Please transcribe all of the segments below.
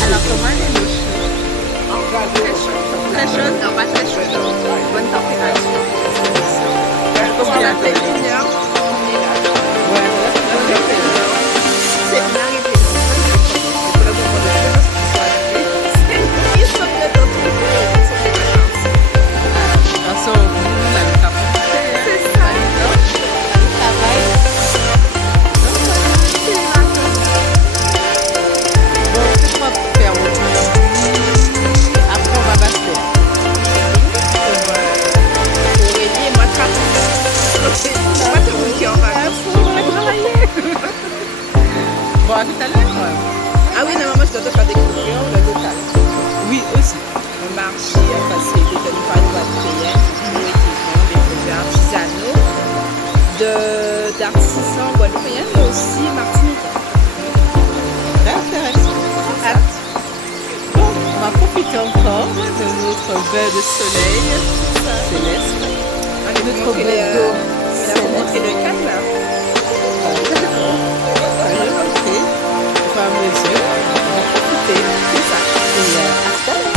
Alors comment elle est le très chaude, non pas très chaude, bonne température. Elle commence à faire 1 heure. C'est bien arrêté. C'est pas le moment de faire parce qu'ils sont arrivés. Ils sont bientôt trouvés. Ils sont déjà chanceux. De toute façon, on a le capacité. C'est ça. Le travail. Bon, qu'est-ce qu'on va faire aujourd'hui? Après, on va passer. Aurélie et moi, c'est pas tout le monde qui est en vacances. On va travailler. Bon, à tout à l'heure. Ah oui, non, moi je dois te faire découvrir le local. Oui, aussi. Le marché a facilité de nous parler guadeloupéenne, des produits artisanaux, d'artisans guadeloupéens, mais aussi martiniquais. C'est intéressant. Bon, on va profiter encore de notre bain de soleil céleste. On va Notre montrer bain d'eau montrer le cadre là. Au fur et à mesure, on va profiter. C'est ça. Et à tout à l'heure.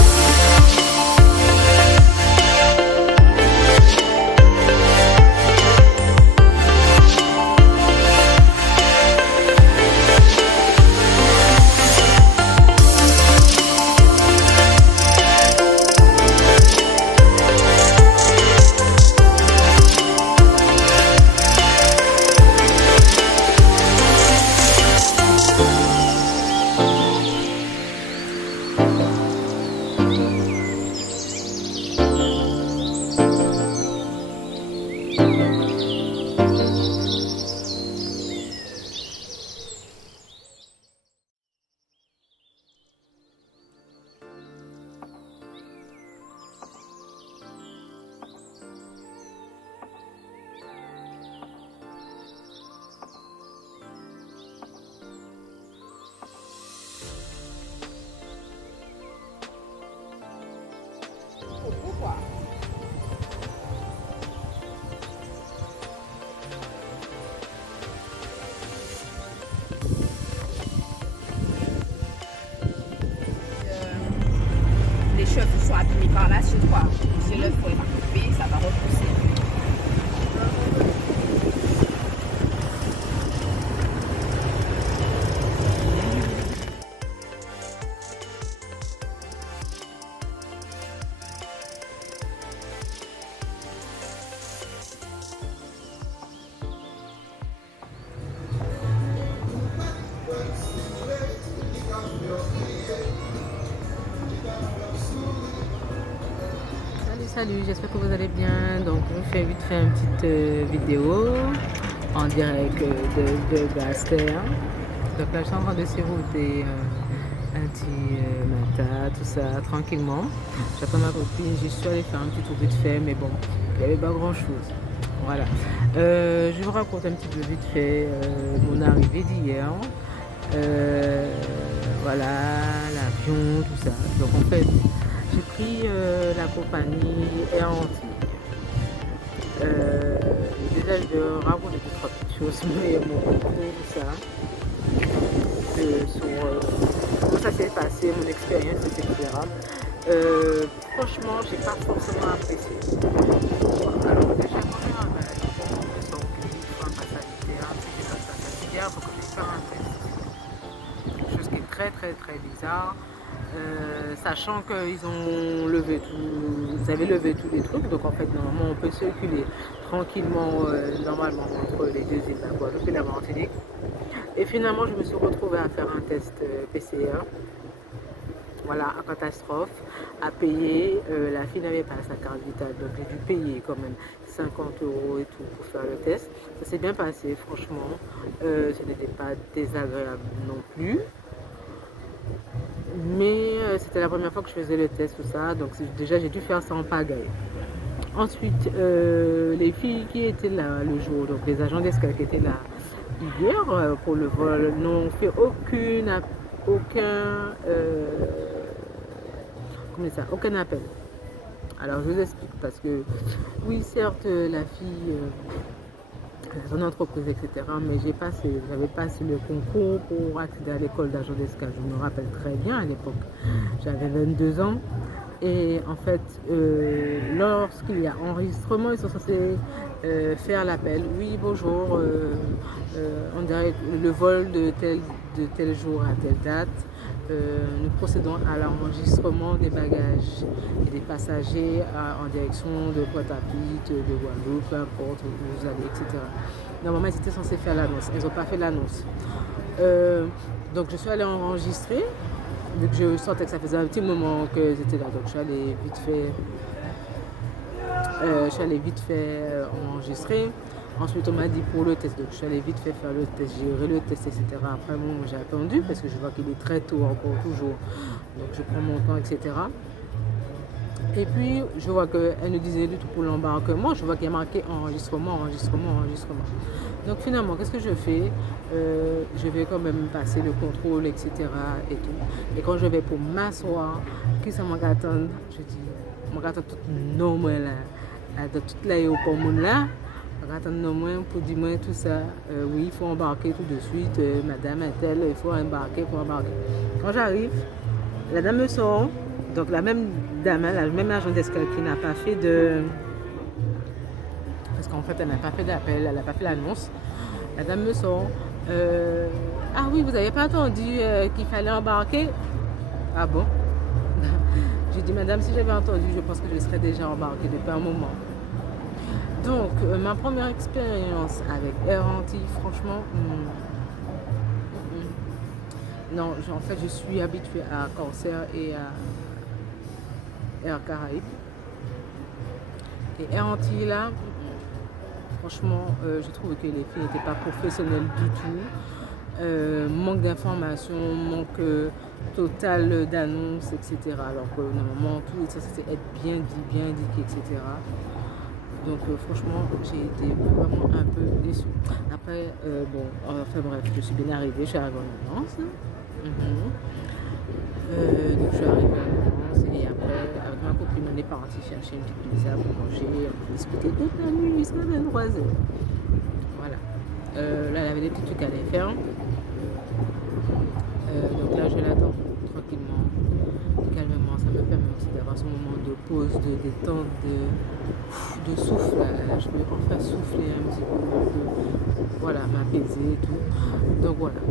Pourquoi? Les cheveux sont abîmés par la suite, quoi. Si le fouet va couper, ça va repousser. Salut, j'espère que vous allez bien. Donc, je fais vite fait une petite vidéo en direct de Basse-Terre. Donc là, je suis en train de siroter un petit matin, tout ça, tranquillement. J'attends ma copine, j'y suis allée faire un petit tour vite fait, mais bon, il n'y avait pas grand-chose. Voilà. Je vous raconte un petit peu vite fait mon arrivée d'hier. Voilà, l'avion, tout ça. Donc en fait, j'ai pris la compagnie Air Antilles. Déjà, je vais raconter 2-3 petites choses, mais mon retour, tout ça. Sur comment ça s'est passé, mon expérience, etc. Franchement, j'ai pas forcément apprécié. Alors déjà, quand même, ils sont obligés de faire un pass sanitaire, si j'ai pas de pass sanitaire, il faut que je très bizarre. Sachant qu'ils ont levé tout, ils avaient levé tous les trucs, donc en fait normalement on peut circuler tranquillement normalement entre les deux îles, la Guadeloupe et la Martinique. Et finalement je me suis retrouvée à faire un test PCR, voilà, à catastrophe, à payer. La fille n'avait pas sa carte vitale, donc j'ai dû payer quand même 50 € et tout pour faire le test. Ça s'est bien passé, franchement, ce n'était pas désagréable non plus. Mais c'était la première fois que je faisais le test, tout ça, donc déjà j'ai dû faire ça en pagaille. Ensuite, les filles qui étaient là le jour, donc les agents d'escale qui étaient là hier pour le vol, n'ont fait aucun appel. Alors je vous explique parce que oui, certes, la fille son entreprise, etc. Mais j'avais passé le concours pour accéder à l'école d'agent d'escale. Je me rappelle très bien à l'époque. J'avais 22 ans. Et en fait, lorsqu'il y a enregistrement, ils sont censés faire l'appel. Oui, bonjour, on dirait le vol de tel jour à telle date. Nous procédons à l'enregistrement des bagages et des passagers en direction de Pointe-à-Pitre, de Guadeloupe, peu importe où vous allez, etc. Normalement, ils étaient censés faire l'annonce. Ils n'ont pas fait l'annonce. Donc, je suis allée enregistrer. Vu que je sentais que ça faisait un petit moment que j'étais là. Donc, je suis allée vite fait enregistrer. Ensuite, on m'a dit pour le test, donc je suis allée vite fait faire le test, gérer le test, etc. Après, bon, j'ai attendu parce que je vois qu'il est très tôt encore, toujours. Donc, je prends mon temps, etc. Et puis, je vois qu'elle nous disait du tout pour l'embarquement. Je vois qu'il y a marqué enregistrement. Donc, finalement, qu'est-ce que je fais? Je vais quand même passer le contrôle, etc. et tout. Et quand je vais pour m'asseoir, qui ça m'a attendre? Je dis, je m'attends tout normal là, dans toute l'aéroport là. Attendre pour dire moi tout ça, oui, il faut embarquer tout de suite, madame est-elle, il faut embarquer. Quand j'arrive, la dame me sort, donc la même dame, la même agent d'escale qui n'a pas fait de... Parce qu'en fait, elle n'a pas fait d'appel, elle n'a pas fait l'annonce. La dame me sort, ah oui, vous n'avez pas attendu qu'il fallait embarquer? Ah bon? J'ai dit, madame, si j'avais entendu, je pense que je serais déjà embarquée depuis un moment. Donc, ma première expérience avec Air Antilles, franchement, non, en fait, je suis habituée à Corsair et à Air Caraïbes. Et Air Antilles, là, franchement, je trouve que les filles n'étaient pas professionnelles du tout. Manque d'informations, manque total d'annonces, etc. Alors que normalement, tout ça, c'était être bien dit, bien indiqué, etc. Donc franchement, j'ai été vraiment un peu déçue. Après, bref, je suis bien arrivée, je suis arrivée en avance. Donc je suis arrivée en avance et après, avec ma copine, on est parti chercher une petite pizza pour manger, pour discuter toute la nuit jusqu'à 23h. Voilà. Là, elle avait des petits trucs à aller faire. Donc là, je l'attends tranquillement, calmement. Ça me permet aussi d'avoir ce moment de pause, de détente, de souffle. Là, je peux enfin souffler un petit peu, voilà, m'apaiser et tout. Donc voilà.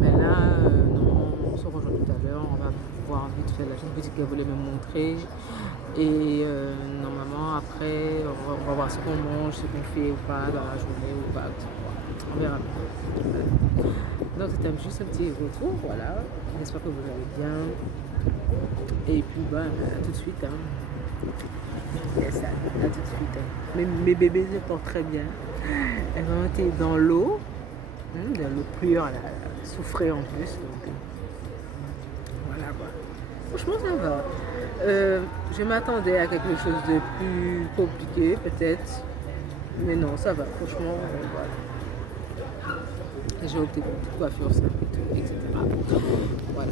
Mais là, non, on se rejoint tout à l'heure. On va voir vite fait la petite boutique qu'elle voulait me montrer. Et normalement, après, on va voir ce qu'on mange, ce qu'on fait ou pas dans la journée ou pas. On verra. Voilà. Donc c'était juste un petit retour, voilà. J'espère que vous allez bien. Et puis à tout de suite. Yes, à tout de suite. Mes bébés se portent très bien. Elles ont été dans l'eau pluie, elle souffrait en plus. Donc, voilà quoi. Franchement ça va. Je m'attendais à quelque chose de plus compliqué peut-être. Mais non, ça va. Franchement, voilà. J'ai opté pour une petite coiffure simple, etc. Voilà.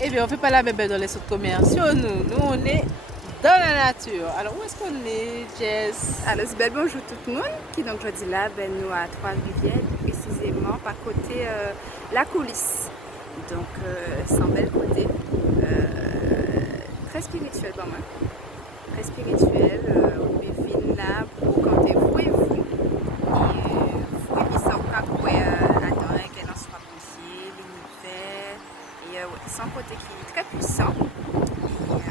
Eh bien, on ne fait pas la bébé dans les centres commerciaux, nous. Nous, on est dans la nature. Alors, où est-ce qu'on est, Jess? Alors, c'est bel bonjour tout le monde. Qui donc je dis là, ben nous à Trois-Rivières, précisément par côté la coulisse. Donc, c'est un bel côté, très spirituel pour moi. Très spirituel. On vit là pour quand t'es fou et fou. Fou et puis ça, on peut adorer qu'elle en soit pensée, l'univers. Et ouais, c'est un côté qui est très puissant. Et ouais,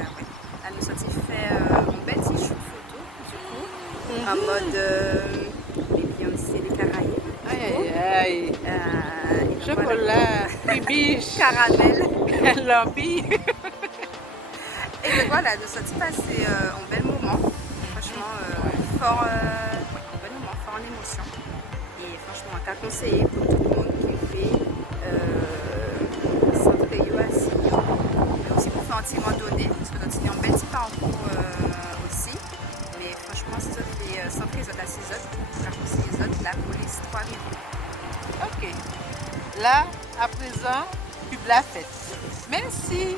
là, nous sommes fait un bel petit shoot photo, du coup, en mode les Beyoncé des Caraïbes. Aïe, aïe, aïe. Et Chocolat, bibiche, caramel. lambi. Et donc voilà, nous sommes passé un bel moment. Franchement, fort, un bel moment, fort en émotion. Et franchement, un cas conseillé pour tout le monde qui fait centre assis, mais aussi pour faire un petit randonnée, parce que notre un bel petit parcours aussi. Mais franchement, c'est ça fait centre à 6 autres, la conseiller les autres, la police, Trois-Rivières. Ok. Là, à présent, pub la fête. Merci.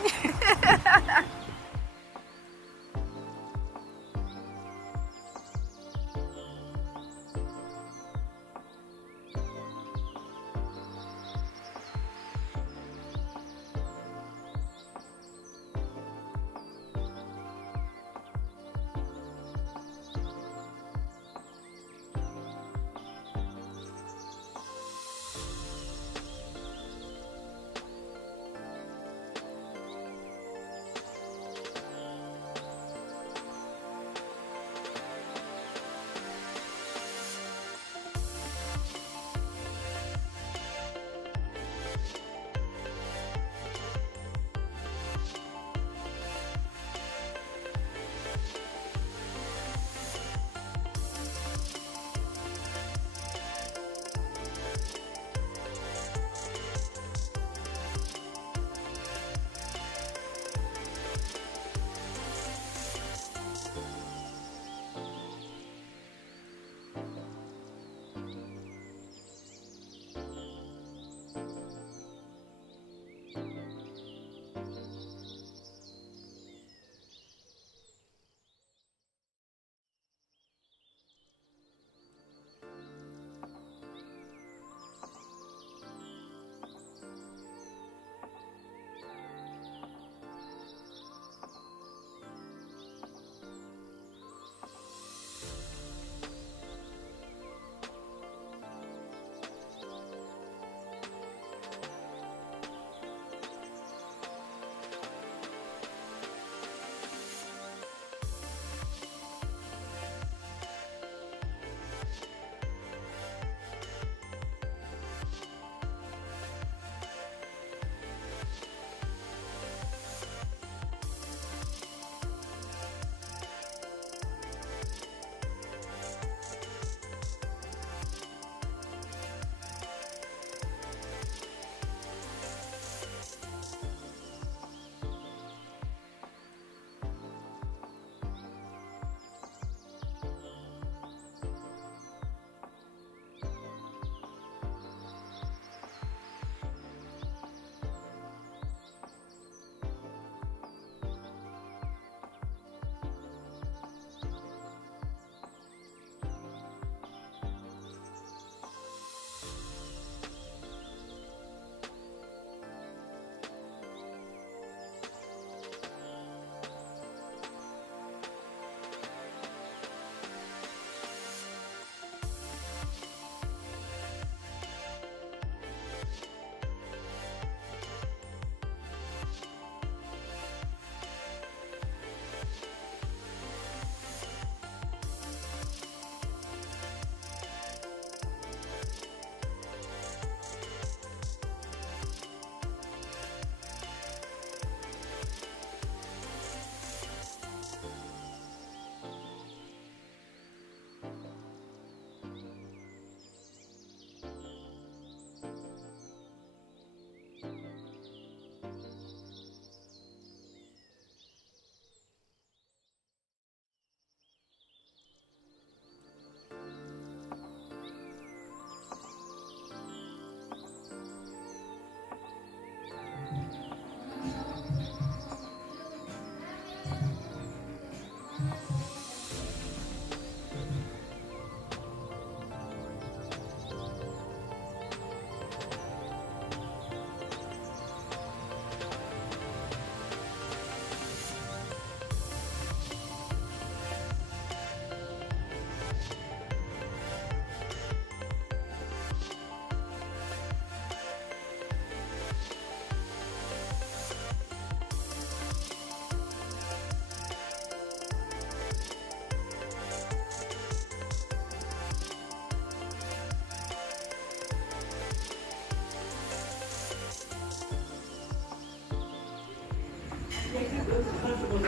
Oh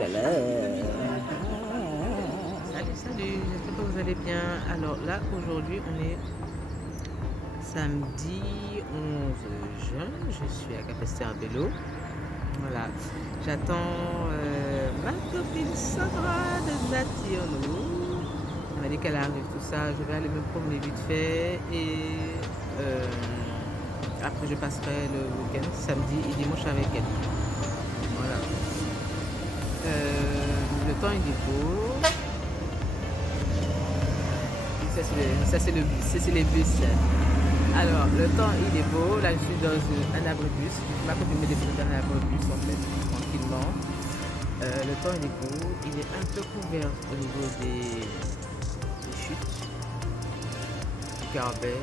là là. Salut, salut, j'espère que vous allez bien. Alors là, aujourd'hui, on est samedi 11 juin. Je suis à Capesterre-Belle-Eau. Voilà, j'attends ma copine Sandra de Zatirno. On m'a dit qu'elle arrive, tout ça. Je vais aller me promener vite fait et après je passerai le week-end, samedi et dimanche avec elle. Voilà. Le temps il est beau. Ça c'est le bus, c'est les bus. Alors le temps il est beau. Là je suis dans un abribus. Ma copine me déposé dans un abribus en fait, tranquillement. Le temps il est beau. Il est un peu couvert au niveau des chutes du Carbet.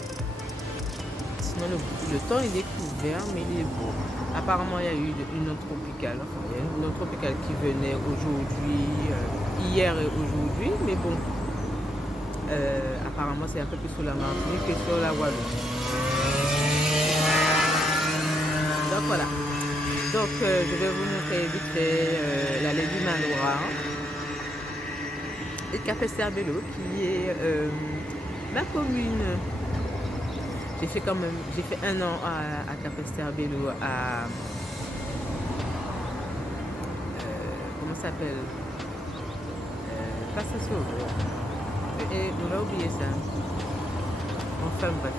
Sinon le temps il est couvert mais il est beau. Apparemment il y a eu une onde tropicale. Enfin, il y a une onde tropicale qui venait aujourd'hui, hier et aujourd'hui, mais bon. Apparemment c'est un peu plus sur la Martinique que sur la Guadeloupe. Donc voilà. Donc je vais vous montrer vite fait l'allée du Manoir et Capesterre-Belle-Eau qui est ma commune. J'ai fait 1 an à Capesterre-Belle-Eau comment ça s'appelle, Place Sauveur. Et on va oublier ça. Enfin bref,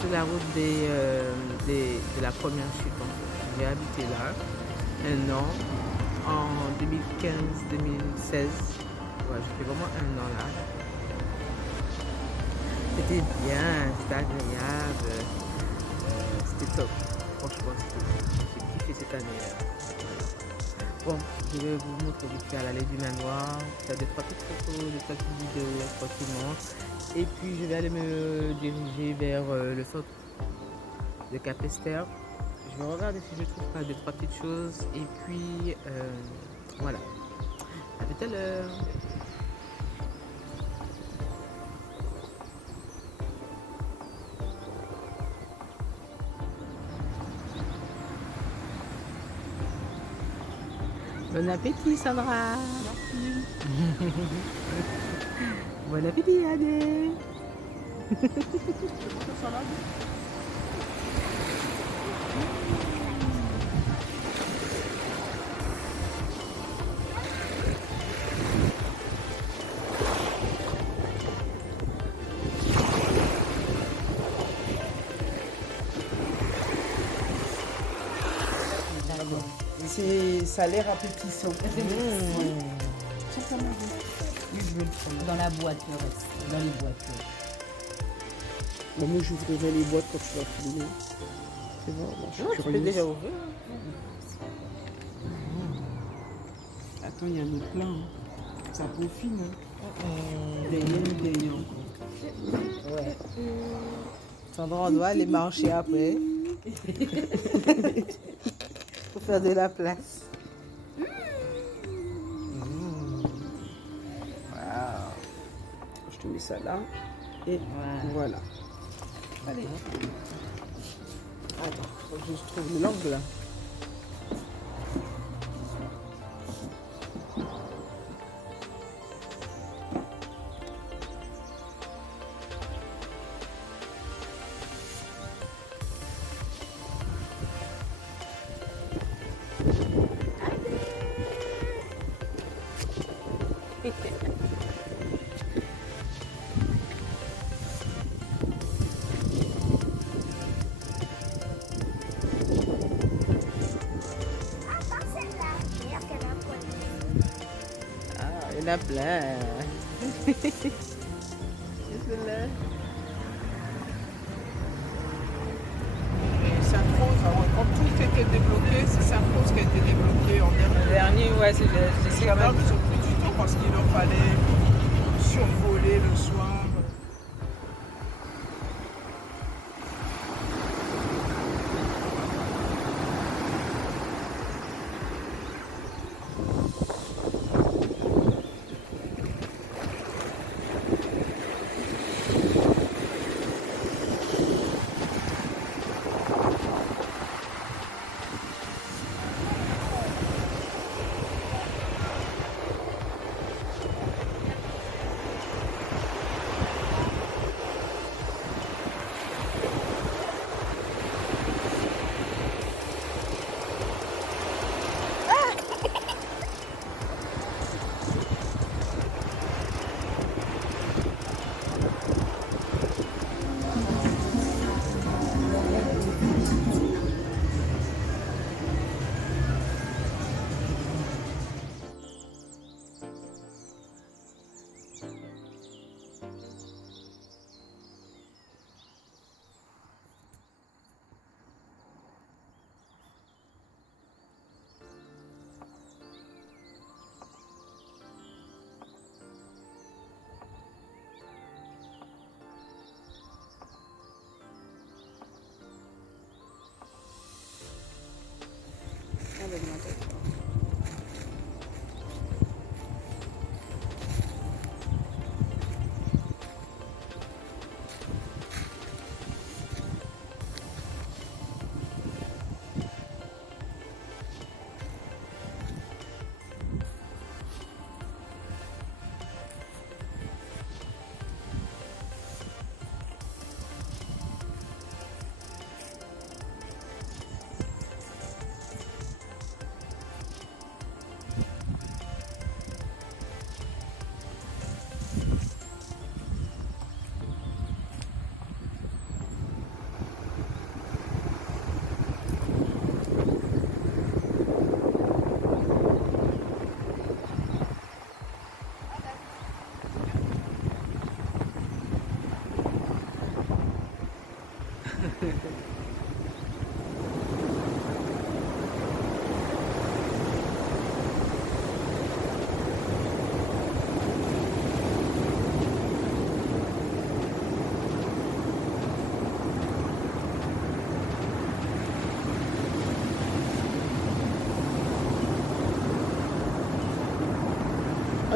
c'est la route de la première chute en fait. J'ai habité là 1 an en 2015-2016. Ouais, j'ai fait vraiment 1 an là. C'était bien, c'était agréable, c'était top. Franchement, j'ai kiffé cette année. Bon, je vais vous montrer vite fait à l'allée du Manoir, faire des 3 petites photos, des 3 petites vidéos tranquillement. Et puis je vais aller me diriger vers le centre de Capesterre. Je vais regarder si je trouve pas des 3 petites choses. Et puis voilà. À tout à l'heure. Bon appétit Sandra. Merci. Bon appétit Adé. Ça a l'air appétissant. Dans la voiture, dans les voitures. Bon, moi j'ouvrirai les boîtes quand tu vas filmer. C'est bon, moi, je suis curieuse. Déjà ouvert. Attends, il y en a plein. Hein. Ça peaufine. Hein. Des yens. Ouais. Sandra, on doit aller marcher après. Pour faire de la place. Wow. Je te mets ça là. Et voilà. Allez. Attends, faut que je trouve l'angle là. Il y en a plein. Sainte-Rose, quand tout était débloqué, c'est Sainte-Rose qui a été débloqué en dernier. Le dernier, ouais, c'est C'est quand même, ils ont pris du temps parce qu'il leur fallait survoler le soir.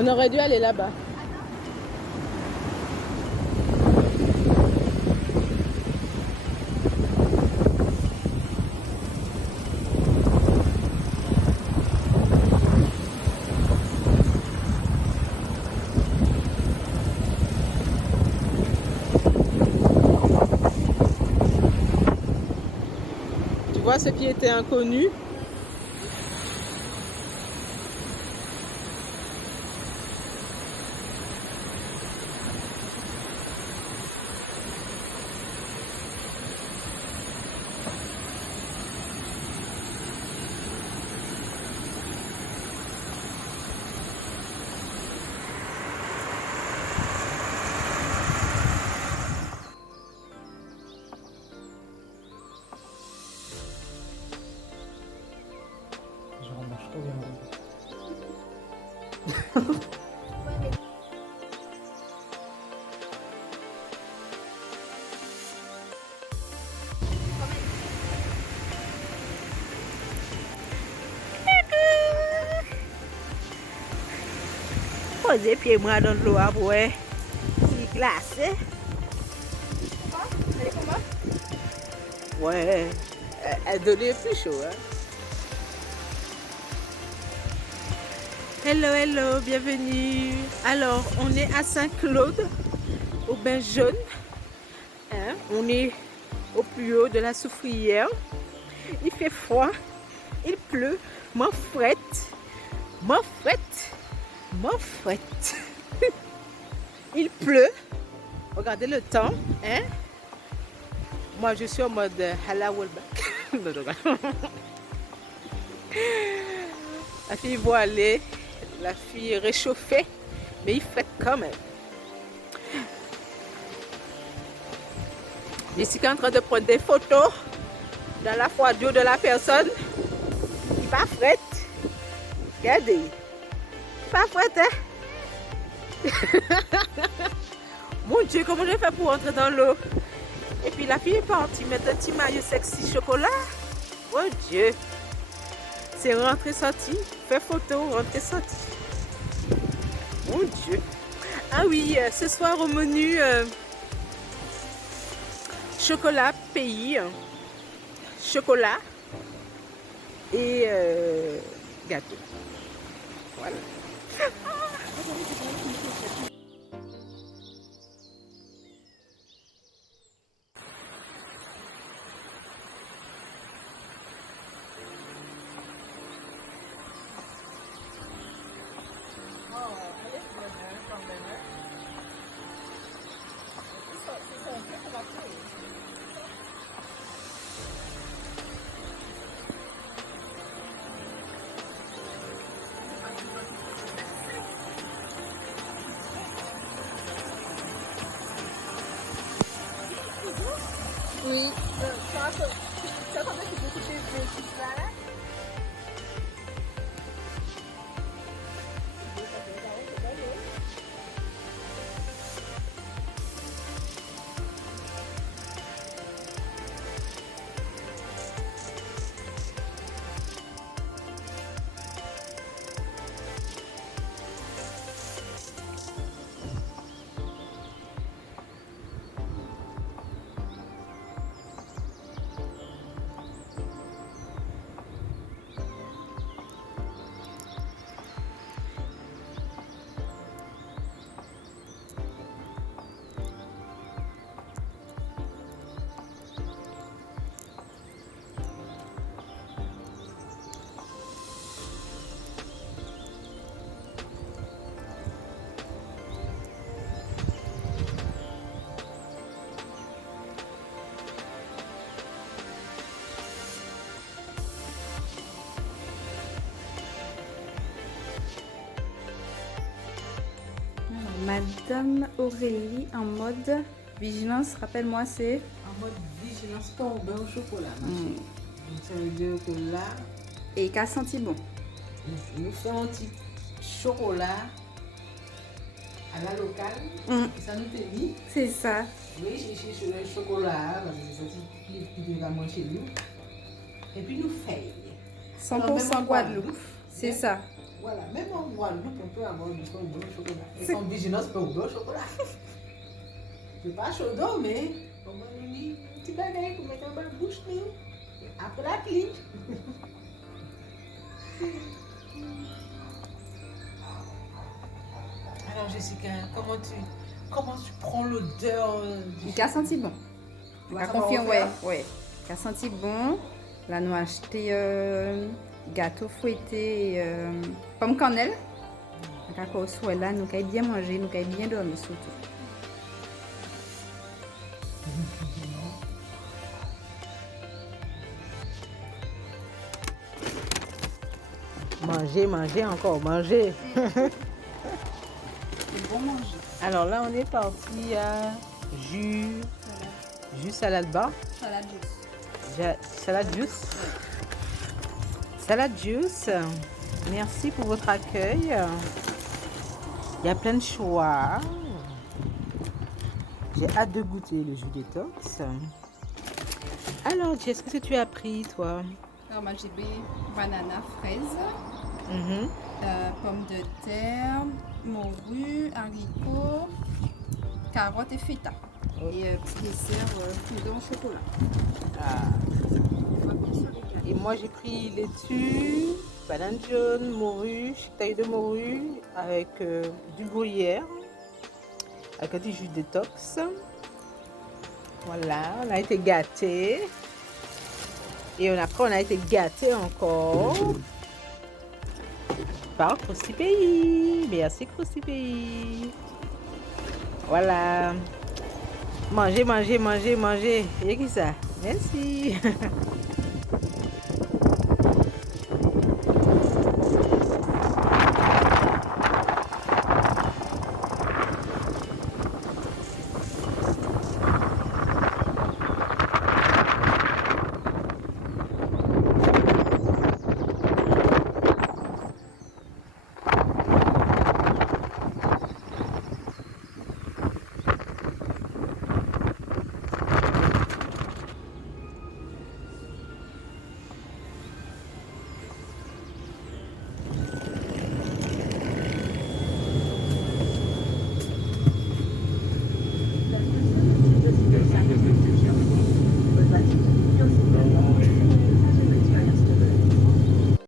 On aurait dû aller là-bas. Tu vois ce qui était inconnu? Je remarche trop bien. Posez pied moi dans l'eau après. C'est glacé. Elle est comment? Ouais. Elle donnait plus chaud. Hein? Hello, hello, bienvenue. Alors, on est à Saint-Claude, au Bain Jaune. Hein? On est au plus haut de la Soufrière. Il fait froid, il pleut, m'en frette, m'en frette, m'en frette. Il pleut. Regardez le temps. Hein? Moi, je suis en mode Hala Wolbach. La fille voilée, la fille réchauffée, mais il fait quand même. Je suis en train de prendre des photos dans la froidure de la personne qui n'est pas frette. Regardez, pas frette, hein? Mon Dieu, comment je fais pour entrer dans l'eau? Et puis la fille est partie mettre un petit maillot sexy chocolat. Mon Dieu. C'est rentré sorti. Fait photo, rentré sorti. Mon Dieu. Ah oui, ce soir au menu chocolat pays. Chocolat et gâteau. Voilà. Oui, ça va mettre beaucoup de là. Madame Aurélie en mode vigilance, rappelle-moi, c'est En mode vigilance pas au beurre au chocolat, ma chérie. Donc ça veut dire que là, Et qu'a senti bon. nous faisons un petit chocolat à la locale. Et ça nous fait dit, C'est ça. oui, chercher sur le chocolat, parce que c'est ça qui va manger chez nous. Et puis nous faisons. 100% Guadeloupe. C'est ça. Voilà, même en Guadeloupe, on peut avoir du pain au beurre au chocolat. Et sans vigilance, pain au beurre au chocolat. C'est pas chaud d'eau, mais on va nous dire un petit bagage pour mettre dans la bouche, nous. Après la clip. Alors Jessica, comment tu prends l'odeur du Qu'a senti bon. Ouais, Qu'a ça va confirme, refaire. ouais. Qu'a senti bon. Là, nous avons acheté gâteau fouetté et pomme cannelle. Quand on soit là, nous avons bien mangé, nous avons bien dormi surtout. Manger, encore manger. C'est bon manger. Alors là, on est parti à jus salade bar. Salade juice. Salade juice. Salade juice. Merci pour votre accueil. Il y a plein de choix. J'ai hâte de goûter le jus détox. Alors, Jess, qu'est-ce que tu as pris, toi? Alors, moi, j'ai pris banana, fraise, Mhm. pommes de terre, morue, haricots, carottes et feta. Et petit dessert fondant au chocolat. On va bien se régaler. Et moi, j'ai pris laitue, banane jaune, morue, taille de morue avec du gruyère, avec un petit jus détox. Voilà, on a été gâtés. Et après, on a été gâtés encore par Krusty Pays. Merci Krusty Pays. Voilà. Mangez, mangez, mangez, mangez. Et qui ça? Merci.